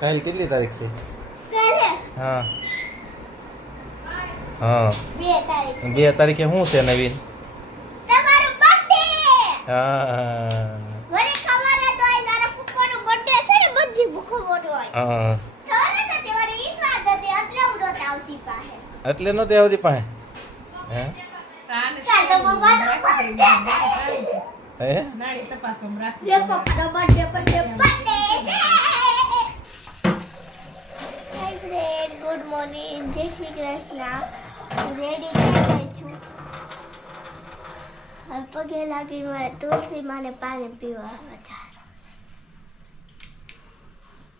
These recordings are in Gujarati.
કાલ કેટલી તારીખ છે? કાલે હા હા 2 તારીખ 2 તારીખે શું છે નવીન? તમારો બર્થડે હા મને ખબર હતો આ તારા પપ્પાનો બર્થડે છે ને બધી ભૂખોડો હોય હા ખબર હતી તમારે ઈદ વાત હતી એટલે ઉડોત આવતી પાસે એટલે નો તે આવતી પાસે હે ચાલ તો પપ્પાનો હે લે પપ્પાનો birthday birthday hi friend good morning જય શ્રી કૃષ્ણ રેડી થઈ ગઈ છું હવે પગે લાગી મારે તુલસી માને પાણી પીવા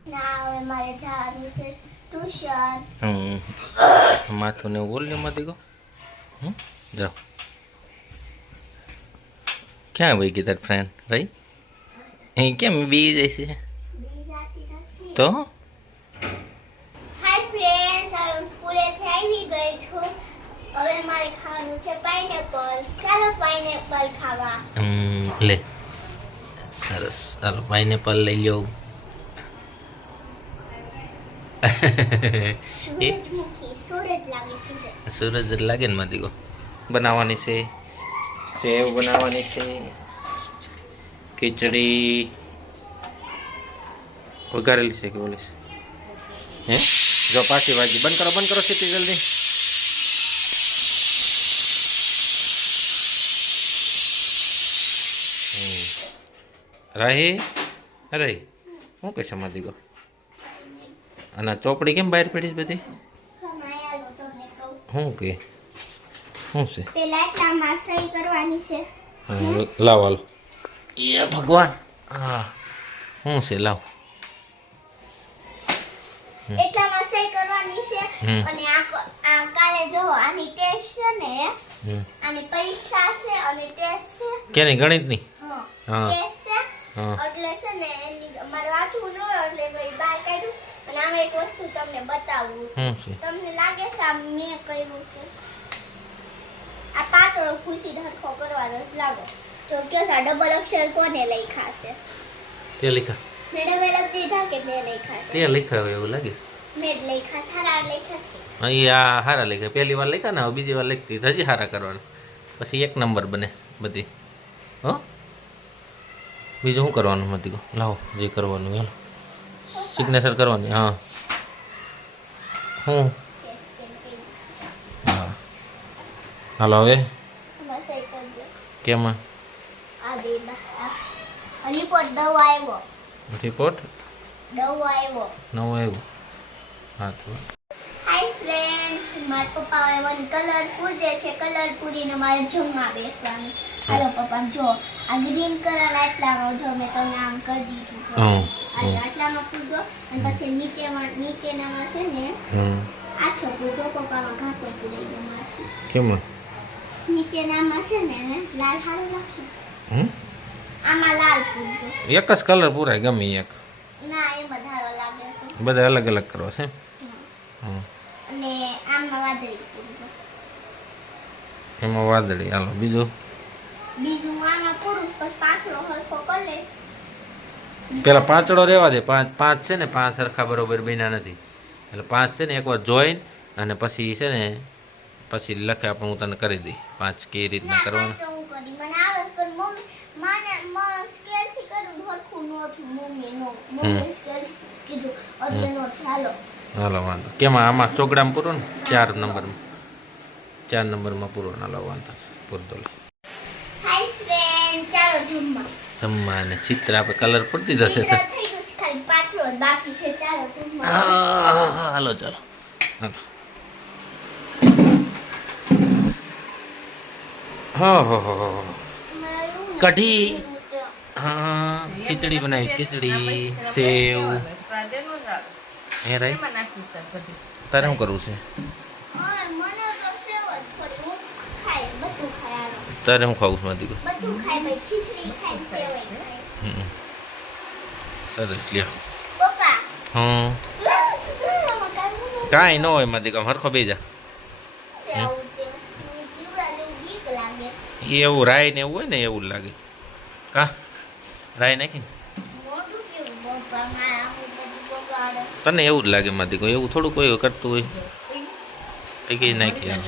ના હવે મારે જવાનું છે ટ્યુશન માથું ને બોલ ને મતી ગો જાઓ ક્યાં વહી ગઈ તાર ફ્રેન્ડ ભાઈ અહીં કેમ બી જાય છે તો હાય ફ્રેન્ડ્સ હવે હું સ્કૂલેથી આવી ગઈ છું હવે મારે ખાવાનું છે પાઇનેપલ ચાલો પાઇનેપલ ખાવા લે સરસ ચાલો પાઇનેપલ લઈ લો સૂરજમુખી સૂરજ લાગે સૂરજ સૂરજ લાગે ને મારી ગો બનાવવાની છે સેવ બનાવવાની છે ખીચડી વઘારેલી છે કે બોલીશ હે જો પાછી ભાજી બંધ કરો સીટી જલ્દી રાહી અરે હું કહેશે મારી ગો અને આ ચોપડી કેમ બહાર પડી છે બધી સમાયાલો તમને કહું શું કે શું છે પેલા એટલામાં સહી કરવાની છે લાવ હાલ એ ભગવાન હા શું છે લાવ એટલામાં સહી કરવાની છે અને આ કાલે જો આની ટેસ્ટ છે ને આની પરીક્ષા છે અને ટેસ્ટ છે કેની ગણિતની હા હા ટેસ્ટ છે એટલે છે ને એની મારે વાંચવું ન હોય એટલે ભાઈ બહાર કાઢ્યું અને આમાં એક વસ્તુ તમને બતાવું શું છે તમને લાગે છે આ મેં કર્યું છે આ પાતળો ખુશી ધરખો કરવાનો જ લાગે તો કે ડબલ અક્ષર કોને લખ્યા છે તે લખા મેડમે લખી દીધા કે મેં લખ્યા છે તે લખ્યા હોય એવું લાગે મેં લખ્યા સારા લખ્યા છે અહીં આ હારા લખ્યા પહેલી વાર લખ્યા ને હવે બીજી વાર લખતી હજી હારા કરવાના પછી 1 નંબર બને બધી હો બીજું શું કરવાનું મતી ગો લાવો જે કરવાનું હાલો સિગ્નેચર કરવાની હા હું હા હાલો હવે બસ એક જ કેમાં આ બે રિપોર્ટ દવા આવ્યો રિપોર્ટ દવા આવ્યો નવો આવ્યો હા તો હાય ફ્રેન્ડ્સ મારા પપ્પા મને કલર પૂરે છે કલર પૂરીને મારે જમવા બેસવાનું હાલો પપ્પા જો આ ગ્રીન કલર આટલામાં જો મેં તમને આમ કરી દીધું આટલામાં પૂરજો અને પછી નીચેનામાં છે ને આછો પૂરજો પપ્પામાં ઘાટો પૂરાઈ ગયો મારાથી કેમ નીચેનામાં છે ને લાલ હારું લાગશે આમાં લાલ પૂરજો એક જ કલર પૂરાય ગમે એક ના એ વધારો લાગે છે બધા અલગ અલગ કરવા છે હમ અને આમાં વાદળી પૂરજો એમાં વાદળી હાલો બીજું આમાં પૂરું પછી પાછળો હલકો કરી લે પેલા પાંચડો રહેવા દે પાંચ છે ને 5 સરખા બરોબર બન્યા નથી એટલે 5 છે ને એકવાર જોઈન અને પછી છે ને પછી લખે આપણે હું તને કરી દઈ 5 કેવી રીતના કરવાનું હું કરી મને આવે પણ મમ્મી સ્કેલ થી કરું હરખું નહોતું મમ્મી સ્કેલ કીધું એટલે નો ચાલો હાલો વાંધો કેમાં આમાં ચોકડામાં પૂરો ને 4 નંબરમાં 4 નંબરમાં પૂરો હાલો વાંધો પૂરો તો હાય ફ્રેન્ડ ચાલો જમવા અને ચિત્ર આપણે કલર પડતી જશે ચિત્ર થઈ ગયું છે ખાલી પાછળ બાકી છે ચાલો જમવા હાલો ચાલો હાલો હો કઢી હા ખીચડી બનાવી ખીચડી સેવ હે રાઈ તારે શું કરવું છે મને તો સેવ જ થોડી હું ખાય બધું ખાય તારે હું ખાવું છું મારી બધું ખાય ભાઈ ખીચડી ખાય સેવ ખાય સરસ લ્યો પપ્પા હા કાંઈ ન હોય મારી હરખો બે જા એવું રાય ને એવું હોય ને એવું લાગે કા રાય નાખી ને મોટું કેવું પપ્પા મારા બધું બગાડે તને એવું જ લાગે માથી કોઈ એવું થોડું કોઈ કરતું હોય એ કઈ નાખી આને.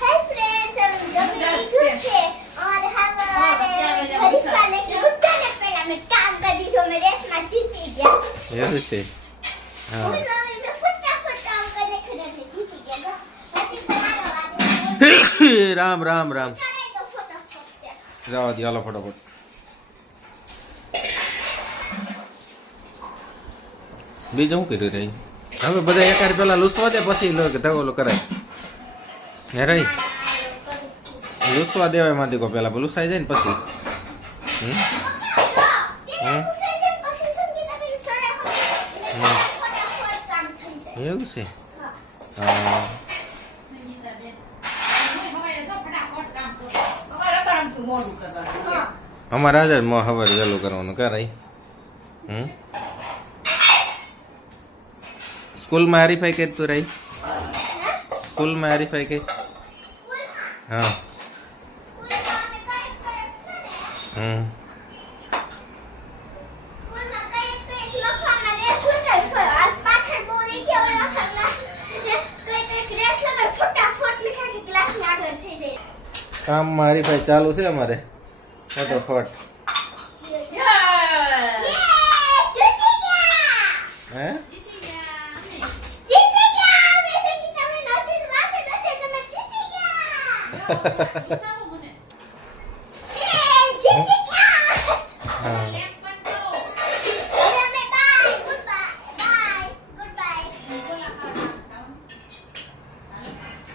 हाय फ्रेंड्स अब जमी लीधું છે और हमारे हरीफा लेके रुकने पहला मैं काम कर दी तो मैं रेस में जीती गया એવું છે હા मैं फटाफट काम करने खड़े थे जीती गया પછી બનાવો વાગે રામ રામ રામ કરે તો ફટાફટ છે જાઓ દી હાલો ફટાફટ બીજું શું કર્યું રહી હવે બધા એકાર પેલા લૂસવા દે પછી ધગોલો કરાય હે રહી લૂસવા દેવાય માંથી કો પેલા લૂસાઈ જાય ને પછી એવું છે હા અમારે આજે સવારે વહેલું કરવાનું કરાય સ્કૂલમાં હરીફાઈ કરી તું રહી સ્કૂલમાં હરીફાઈ કરી હા કામમાં હરીફાઈ ચાલુ છે અમારે ફટોફટ હે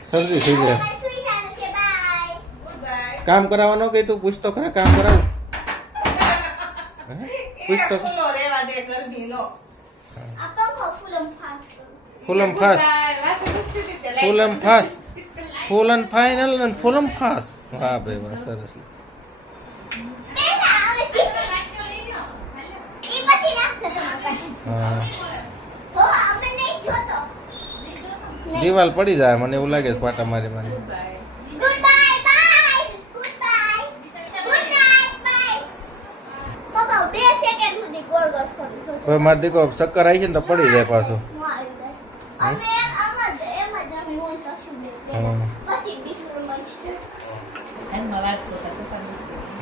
શરદી થઈ જાય કામ કરાવવાનો કે તું પૂછતો ખરા કામ કરાવું પૂછતો ફૂલમ ફાસ ફૂલમ ફાસ ફૂલન ફાઇનલ અને ફૂલમ ફાસ વાહ ભાઈ વાહ સરસ હા દિવાલ પડી જાય મને એવું લાગે છે પાટા મારી મારી કોઈ મારે દીકો ચક્કર આવી છે ને તો પડી જાય પાછો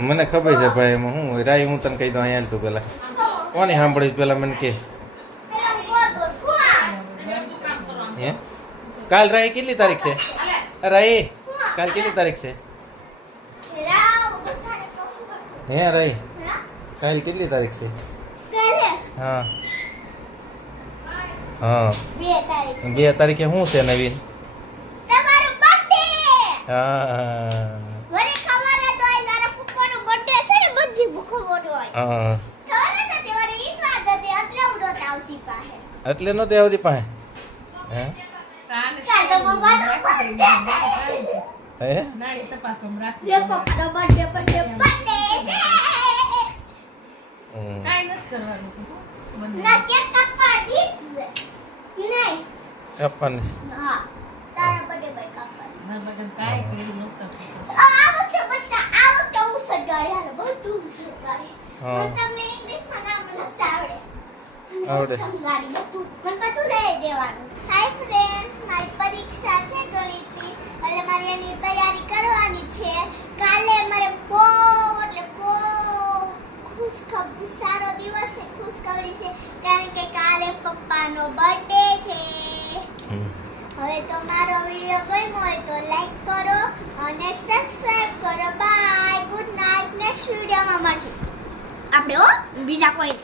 મને ખબર છે ભાઈ એમાં હું રાય હું તને કહી દઉં અહીંયા તું પેલા કોને સાંભળીશ પેલા મને કે હે કાલ રાય કેટલી તારીખ છે રાય કાલ કેટલી તારીખ છે હે રાય કાલ કેટલી તારીખ છે હા હા 2 તારીખે શું છે નવીન હા એટલે નો આવતી પાસે હે આવડે હાય ફ્રેન્ડ્સ મારી પરીક્ષા છે ગણિતની એટલે મારે એની તૈયારી કરવાની છે કાલે મારે બહુ સારો દિવસ છે ખુશખબરી છે કારણ કે કાલે પપ્પાનો બર્થડે છે હવે તો મારો વિડિયો ગમ્યો હોય તો લાઈક કરો અને સબસ્ક્રાઇબ કરો બાય ગુડ નાઈટ નેક્સ્ટ વિડિયોમાં મળશું આપણે બીજા કોઈ